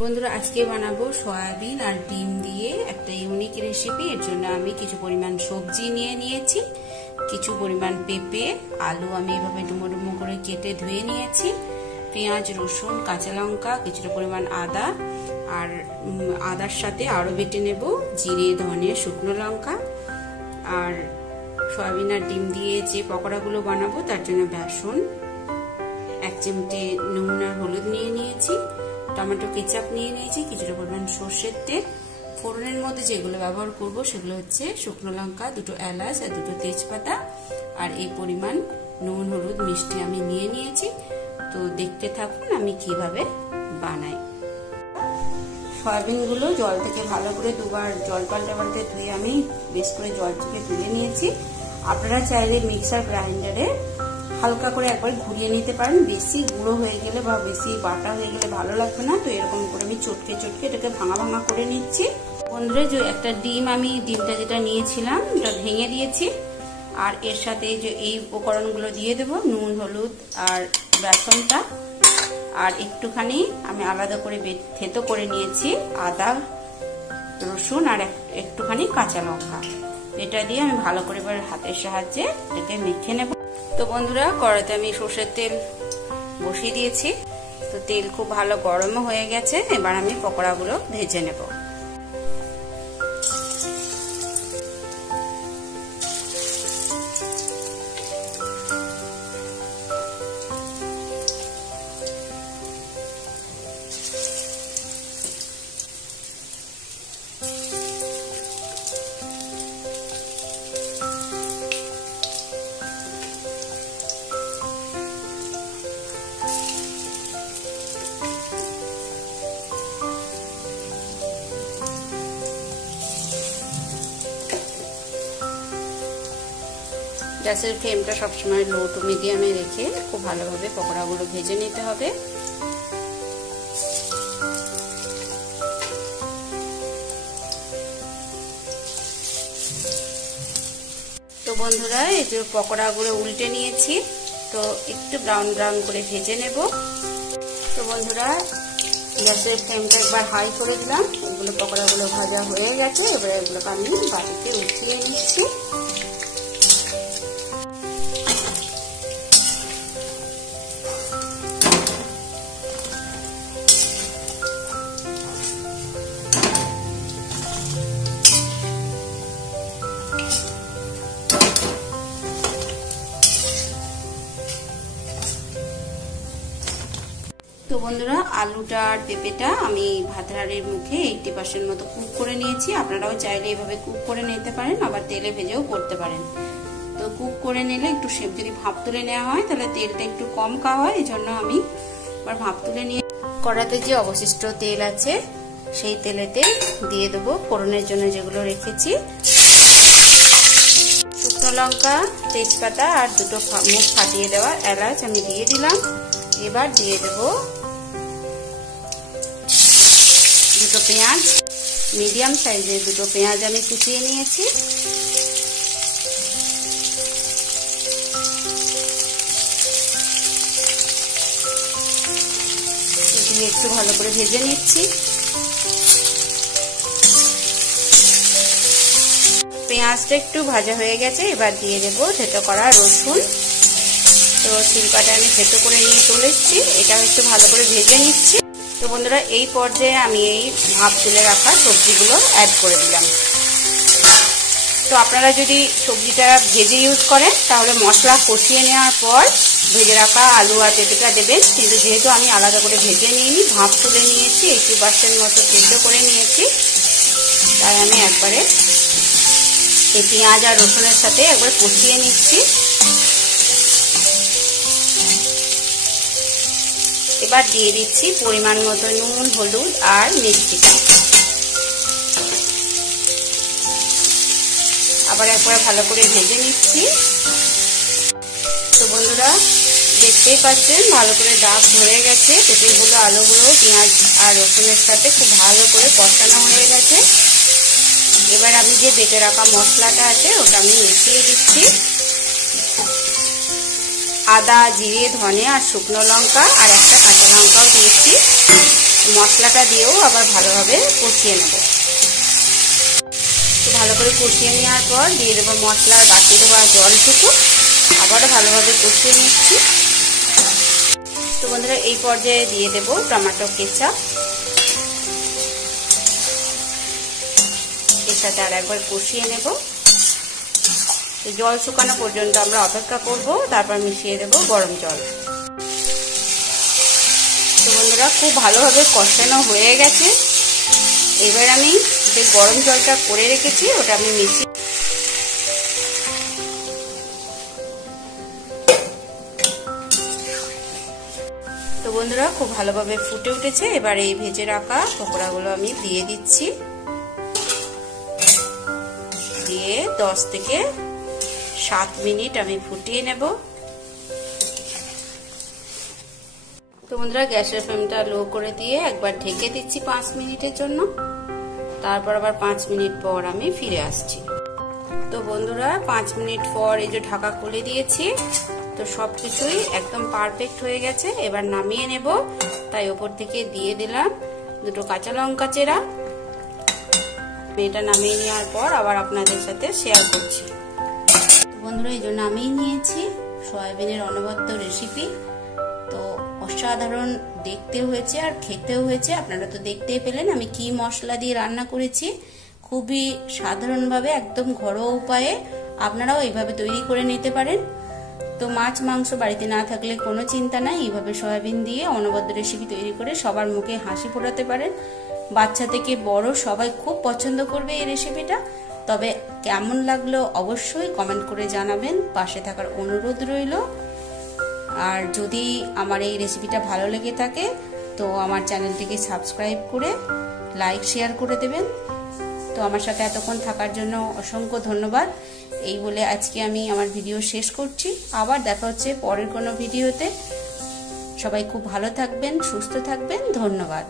বন্ধুরা আজকে বানাবো সয়াবিন আর ডিম দিয়ে একটা ইউনিক রেসিপি। এর জন্য আমি কিছু পরিমাণ সবজি নিয়ে নিয়েছি, কিছু পরিমাণ পেঁপে, আলু আমি এভাবে ডুমো ডুমো করে কেটে ধুয়ে নিয়েছি, পেঁয়াজ, রসুন, কাঁচা লঙ্কা, কিছুটা পরিমাণ আদা, আর আদার সাথে আরও বেটে নেব জিরে, ধনে, শুকনো লঙ্কা। আর সয়াবিন আর ডিম দিয়ে যে পকোড়াগুলো বানাবো তার জন্য বেসন, 1 চিমটে নুন আর হলুদ নিয়ে নিয়েছি, টমেটো কেচাপ নিয়ে নিয়েছি, কিছুটা পরিমাণ সর্ষের তেল। ফোড়নের মধ্যে যেগুলো ব্যবহার করব সেগুলো হচ্ছে শুকনো লঙ্কা, 2টো এলাচ আর 2টো তেজপাতা, আর এই পরিমাণ নুন, হলুদ, মিষ্টি আমি নিয়ে নিয়েছি। তো দেখতে থাকুন আমি কিভাবে বানাই। সয়াবিনগুলো জল থেকে ভালো করে দুবার জল পাল্টে ধুয়ে আমি বেশ করে জল থেকে তুলে নিয়েছি। আপনারা চাইলে মিক্সার গ্রাইন্ডারে হালকা করে একবার ঘুরিয়ে নিতে পারেন, বেশি গুঁড়ো হয়ে গেলে বা বেশি বাটা হয়ে গেলে ভালো লাগবে না। তো এরকম করে আমি চটকে এটাকে ভাঙা ভাঙা করে নিচ্ছি। বন্ধুরা যে একটা ডিমটা যেটা নিয়েছিলাম এটা ভেঙে দিয়েছি, আর এর সাথে যে এই উপকরণগুলো দিয়ে দেবো, নুন, হলুদ আর বেসনটা, আর একটুখানি আমি আলাদা করে থেতো করে নিয়েছি আদা, রসুন আর একটুখানি কাঁচা লঙ্কা। এটা দিয়ে আমি ভালো করে হাতের সাহায্যে এটাকে মেখে নেব। তো বন্ধুরা কড়াইতে আমি সর্ষের তেল বসিয়ে দিয়েছি। তো তেল খুব ভালো গরম হয়ে গেছে, এবার আমি পকোড়াগুলো ভেজে নেব। গ্যাসের ফ্লেমটা সবসময় লো টু মিডিয়ামে রেখে খুব ভালোভাবে পকোড়াগুলো ভেজে নিতে হবে। তো বন্ধুরা এই যে পকোড়াগুলো উল্টে নিয়েছি, তো একটু ব্রাউন করে ভেজে নেব। তো বন্ধুরা গ্যাসের ফ্লেমটা একবার হাই করে দিলাম, এগুলো পকোড়াগুলো ভাজা হয়ে গেছে। এবার এগুলোকে আমি বাটিতে উঠিয়ে নিচ্ছি। তো বন্ধুরা আলুটা আর পেঁপেটা আমি ভাতের হাঁড়ির মুখে 80% মতো কুক করে নিয়েছি। আপনারাও চাইলে এভাবে কুক করে নিতে পারেন, আবার তেলে ভেজেও করতে পারেন। তো কুক করে নিলে একটু যদি ভাপ তুলে নেওয়া হয় তাহলে তেলটা একটু কম খাওয়া হয়, এই জন্য আমি আবার ভাপ তুলে নিয়ে কড়াতে যে অবশিষ্ট তেল আছে সেই তেলেতে দিয়ে দেবো ফোড়নের জন্য যেগুলো রেখেছি, শুকনো লঙ্কা, তেজপাতা আর 2টো মুখ ফাটিয়ে দেওয়া এলাচ আমি দিয়ে দিলাম। এবার দিয়ে দেবো 2টো পেঁয়াজ, মিডিয়াম সাইজের 2টো পেঁয়াজ আমি কুচিয়ে নিয়েছি। দিয়ে একটু ভালো করে ভেজে নিচ্ছি। পেঁয়াজটা একটু ভাজা হয়ে গেছে, এবার দিয়ে দেবো থেতো করা রসুন। তো শিলপাটা আমি থেতো করে নিয়ে চলে এসেছি, এটাও একটু ভালো করে ভেজে নিচ্ছি। তো বন্ধুরা এই পর্যায়ে আমি এই ভাপ তুলে রাখা সবজিগুলো অ্যাড করে দিলাম। তো আপনারা যদি সবজিটা ভেজে ইউজ করেন তাহলে মশলা কষিয়ে নেওয়ার পর ভেজে রাখা আলু আর পেঁপেটা দেবেন, কিন্তু যেহেতু আমি আলাদা করে ভেজে নিইনি, ভাপ তুলে নিয়েছি, 80% মতো সেদ্ধ করে নিয়েছি, তাই আমি একবারে এই পেঁয়াজ আর রসুনের সাথে একবার কষিয়ে নিচ্ছি। এবার দিয়ে দিচ্ছি পরিমাণ মতো নুন, হলুদ আর মিষ্টিটা। আবার একবার ভালো করে ভেজে নিচ্ছি। তো বন্ধুরা দেখতেই পাচ্ছেন ভালো করে ডাব ধরে গেছে, পেঁপেগুলো, আলুগুলো পেঁয়াজ আর রসুনের সাথে খুব ভালো করে কষানো হয়ে গেছে। এবার আমি যে বেটে রাখা মশলাটা আছে ওটা আমি মিশিয়ে দিচ্ছি। আদা, জিরে, ধনে আর শুকনো লঙ্কা আর একটা কাঁচা লঙ্কাও দিয়েছি। মশলাটা দিয়েও আবার ভালোভাবে কষিয়ে নেব। তো ভালো করে কষিয়ে নেওয়ার পর দিয়ে দেবো মশলার বাকি দেওয়া জলটুকু, আবারও ভালোভাবে কষিয়ে নিচ্ছি। তো বন্ধুরা এই পর্যায়ে দিয়ে দেবো টমেটো কেচাপ, এর সাথে আর একবার কষিয়ে নেব। জল শুকানো পর্যন্ত আমরা অপেক্ষা করব, তারপর মিশিয়ে দেব গরম জল। তো বন্ধুরা খুব ভালোভাবে কষানো হয়ে গেছে। এবার আমি যে গরম জলটা করে রেখেছি ওটা আমি মিশিয়ে, তো বন্ধুরা খুব ভালোভাবে ফুটে উঠেছে। এবার এই ভেজে রাখা পকোড়াগুলো আমি দিয়ে দিচ্ছি, দিয়ে 10 থেকে 7 মিনিট আমি ফুটিয়ে নেব। তো বন্ধুরা গ্যাসের ফ্লেমটা লো করে দিয়ে একবার ঢেকে দিচ্ছি 5 মিনিটের জন্য, তারপর আবার 5 মিনিট পর আমি ফিরে আসছি। তো বন্ধুরা 5 মিনিট পর এই যে ঢাকা খুলে দিয়েছি, তো সবকিছুই একদম পারফেক্ট হয়ে গেছে। এবার নামিয়ে নেব, তাই ওপর থেকে দিয়ে দিলাম 2 কাঁচা লঙ্কা চেরা। এটা নামিয়ে নেওয়ার পর আবার আপনাদের সাথে শেয়ার করছি। তো বন্ধুরা এই যে নামিয়ে নিয়েছি সয়াবিনের অনবদ্য রেসিপি। তো অসাধারণ দেখতে হয়েছে আর খেতেও হয়েছে। আপনারা তো দেখতেই পেলেন আমি কি মশলা দিয়ে রান্না করেছি। খুবই সাধারণভাবে একদম ঘরোয়া উপায়ে আপনারাও এইভাবে তৈরি করে নিতে পারেন। তো মাছ মাংস বাড়িতে না থাকলে কোনো চিন্তা নাই, এইভাবে সয়াবিন দিয়ে অনবদ্য রেসিপি তৈরি করে সবার মুখে হাসি ফোটাতে পারেন। বাচ্চা থেকে বড় সবাই খুব পছন্দ করবে এই রেসিপিটা। তবে কেমন লাগলো অবশ্যই কমেন্ট করে জানাবেন, পাশে থাকার অনুরোধ রইল। আর যদি আমার এই রেসিপিটা ভালো লেগে থাকে তো আমার চ্যানেলটিকে সাবস্ক্রাইব করে লাইক শেয়ার করে দেবেন। তো আমার সাথে এতক্ষণ থাকার জন্য অসংখ্য ধন্যবাদ। এই বলে আজকে আমি আমার ভিডিও শেষ করছি। আবার দেখা হচ্ছে পরের কোনো ভিডিওতে। সবাই খুব ভালো থাকবেন, সুস্থ থাকবেন। ধন্যবাদ।